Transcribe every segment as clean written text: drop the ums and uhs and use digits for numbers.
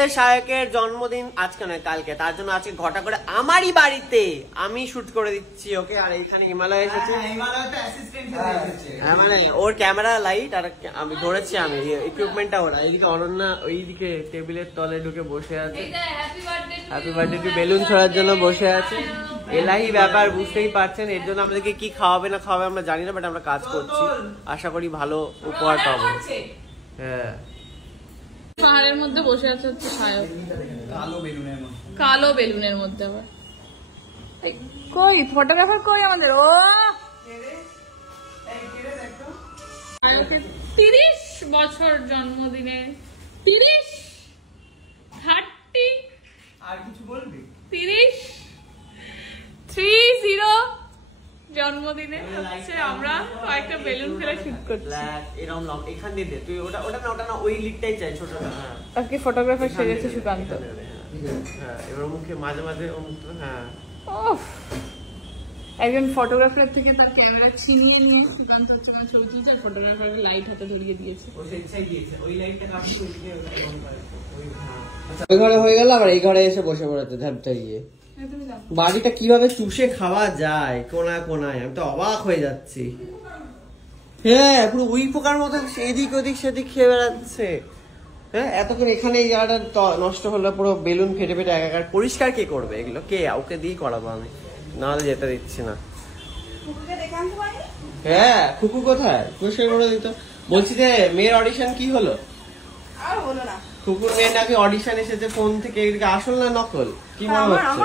যে শায়কের জন্মদিন আজকে নয় কালকে, তার জন্য আজকে ঘটা করে আমারই বাড়িতে আমি শুট করে দিচ্ছি ওকে। আর এইখানে হিমালয় এসেছে, মানে ওর ক্যামেরা লাইট আর আমি ধরেছি, আমি ইকুইপমেন্টটা ওরা। এইদিকে অনন্যা ওইদিকে টেবিলের তলে ঢুকে বসে আছে, হ্যাপি বার্থডে টু বেলুন ছোড়ার জন্য বসে আছে। এলাহি ব্যাপার, বুঝতেই পারছেন। এর জন্য আমাদেরকে কি খাওয়াবে না খাওয়াবে আমরা জানি না, বাট আমরা কাজ করছি, আশা করি ভালো উপহার পাবো। হ্যাঁ, পাহাড়ের মধ্যে বসে আছে হচ্ছে শায়ক, কালো বেলুনের মধ্যে। আবার কই ফটোগ্রাফার কই আমাদের? ও শায়কের 30 বছর জন্মদিনে, 30 আর কিছু বলবি? 30 জন্মদিনে হচ্ছে আমরা কয়েকটা বেলুন ফেলে শুট করছি। এরকম এখান দিয়ে দে তুই, ওটা ওটা না, ওটা না, ওই লিকটাই চাই ছোটটা। হ্যাঁ, আজকে ফটোগ্রাফার সেজেছে সুকান্ত। হ্যাঁ, এবার মুখে মাঝে মাঝে। হ্যাঁ, একজন ফটোগ্রাফার থেকে তার ক্যামেরা ছিনিয়ে নিয়ে সুকান্ত হচ্ছে কারণ ছবি তুলছে, ফটোগ্রাফার লাইট হাতে ধরিয়ে দিয়েছে। ওই ঘরে হয়ে গেল, আবার এই ঘরে এসে বসে পড়েছে ধ্যাপতারিয়ে। বাড়িটা কিভাবে চুষে খাওয়া যায় কোনায় কোনায়, আমি তো অবাক হয়ে যাচ্ছি। হ্যাঁ, পুরো উই পোকার মতো এদিক ওদিক সেদিক খেয়ে বেড়াচ্ছে। হ্যাঁ, এতক্ষণ এখানে এই জায়গাটা নষ্ট হলো, পুরো বেলুন ফেটে ফেটে একাকার। পরিষ্কার কে করবে এগুলো? কে? ওকে দিয়ে করাবো আমি, নাহলে যেতে দিচ্ছি না। হ্যাঁ, কুকু কোথায়? পরিষ্কার করে দিত। বলছি যে মেয়ের অডিশন কি হলো? আর হলো না। কুকুর মেয়ে নাকি অডিশন এসেছে ফোন থেকে, এদিকে আসল না নকল কি মনে হচ্ছে?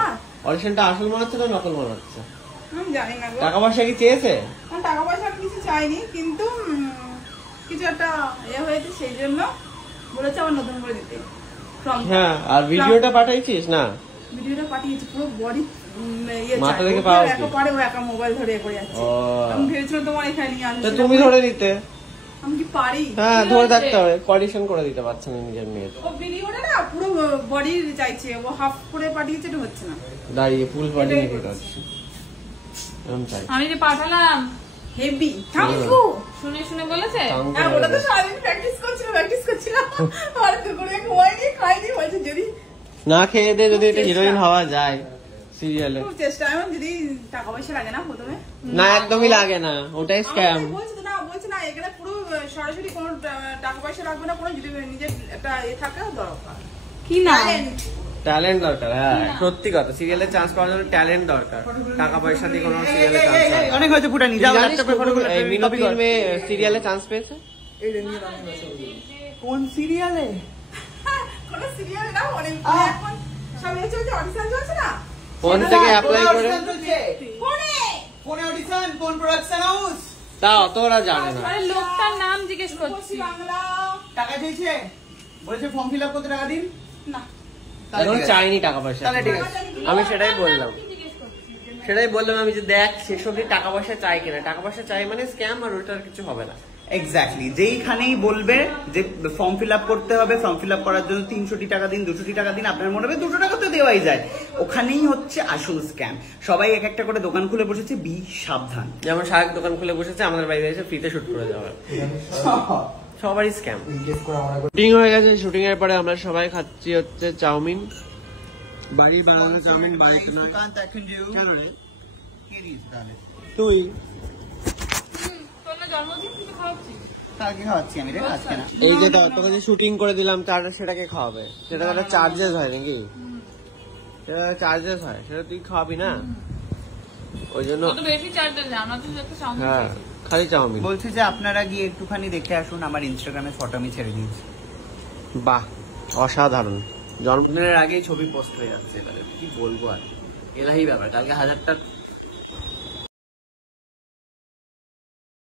অডিশনটা আসল মনে হচ্ছে না নকল মনে হচ্ছে? জানি না। টাকা পয়সা কি চেয়েছে? টাকা পয়সা কিছু চাইনি, কিন্তু কিছু একটা হয়েছে, সেই জন্য বলেছে আবার নতুন করে দিতে। হ্যাঁ, আর ভিডিওটা পাঠাইছিস? না, ভিডিওটা পাঠিয়েছি, পুরো বডি মাথা থেকে পাওয়া পারে, ও একা মোবাইল ধরে করে যাচ্ছে। আমি ভেবেছিলাম তোমার এখানে নিয়ে আসবে, তুমি ধরে নিতে। আমি কি পারি? হ্যাঁ, ধরে থাকতে হবে, কন্ডিশন করে দিতে পারছে না নিজের মেয়ের। ও ভিডিওটা না পুরো বডি চাইছে, ও হাফ করে পাঠিয়েছে, এটা হচ্ছে না, দাঁড়িয়ে ফুল বডি নিতে পারছে। আমি যে পাঠালাম হেভি থ্যাঙ্কইউ শুনে শুনে বলেছে। হ্যাঁ, ওটা তো সারাদিন প্র্যাকটিস করছিলাম। আর দুপুরে ঘুমাইনি, খাইনি, বলছে যদি না খেয়ে দে, যদি এটা হিরোইন হওয়া যায় সিরিয়ালে। খুব চেষ্টা, এমন যদি টাকা পয়সা লাগে না প্রথমে। না, একদমই লাগে না, ওটাই স্ক্যাম। বলছে না, এখানে পুরো সরাসরি কোনো টাকা পয়সা লাগবে না, কোনো যদি নিজের একটা থাকে দরকার। কি না ট্যালেন্ট দরকার। হ্যাঁ, সত্যি কথা, সিরিয়ালে চান্স পাওয়ার জন্য ট্যালেন্ট দরকার, টাকা পয়সা দিয়ে কোনো সিরিয়ালে চান্স হয়। অনেক হয়েছে ফুটানি, যাও ল্যাপটপে ফটোগুলো। এই মিনতির মেয়ে সিরিয়ালে চান্স পেয়েছে। কোন সিরিয়ালে? কোন সিরিয়ালে না, অনেক এখন সব চলছে, অডিশন চলছে না, ফোন থেকে অ্যাপ্লাই করে। ফোনে অডিশন, কোন প্রোডাকশন হাউস? তাও তো ওরা জানে না। আরে লোকটার নাম জিজ্ঞেস করছি। বাংলা। টাকা চেয়েছে, বলেছে ফর্ম ফিল আপ করতে টাকা দিন। না, এখন চাইনি টাকা পয়সা। আমি সেটাই বললাম, আমি যে দেখ শেষ অব্দি টাকা পয়সা চাই কিনা। টাকা পয়সা চাই মানে স্ক্যাম, আর ওটার কিছু হবে না। এক্স্যাক্টলি, যেইখানেই বলবে যে ফর্ম ফিল আপ করতে হবে, ফর্ম ফিল আপ করার জন্য 300 টাকা দিন, 200 টাকা দিন, আপনার মনে হবে 200 টাকা তো দেওয়াই যায়, ওখানেই হচ্ছে আসল স্ক্যাম। সবাই এক একটা করে দোকান খুলে বসেছে, বি সাবধান। যেমন শায়ক দোকান খুলে বসেছে, আমাদের বাইরে এসে ফ্রিতে শুট করে যাবে। সবারই স্ক্যাম। শুটিং হয়ে গেছে, শুটিং এর পরে আমরা সবাই খাচ্ছি হচ্ছে চাউমিন, বাড়ির বানানো চাউমিন, বাড়িতে নয়। কেন রে? তুই এই যে তোকে যে শুটিং করে দিলাম, সেটাকে খাওয়াবে, সেটা একটা চার্জেস হয় নাকি? সেটা চার্জেস হয়, সেটা তুই খাওয়াবি না, ওই জন্য হ্যাঁ খালি চাউমিন। বলছে যে আপনারা গিয়ে একটুখানি দেখে আসুন, আমার ইনস্টাগ্রামে ফটো আমি ছেড়ে দিয়েছি। বাহ, অসাধারণ। জন্মদিনের আগেই ছবি পোস্ট হয়ে যাচ্ছে, এবারে কি বলবো আর, এলাহি ব্যাপার। কালকে 1000টা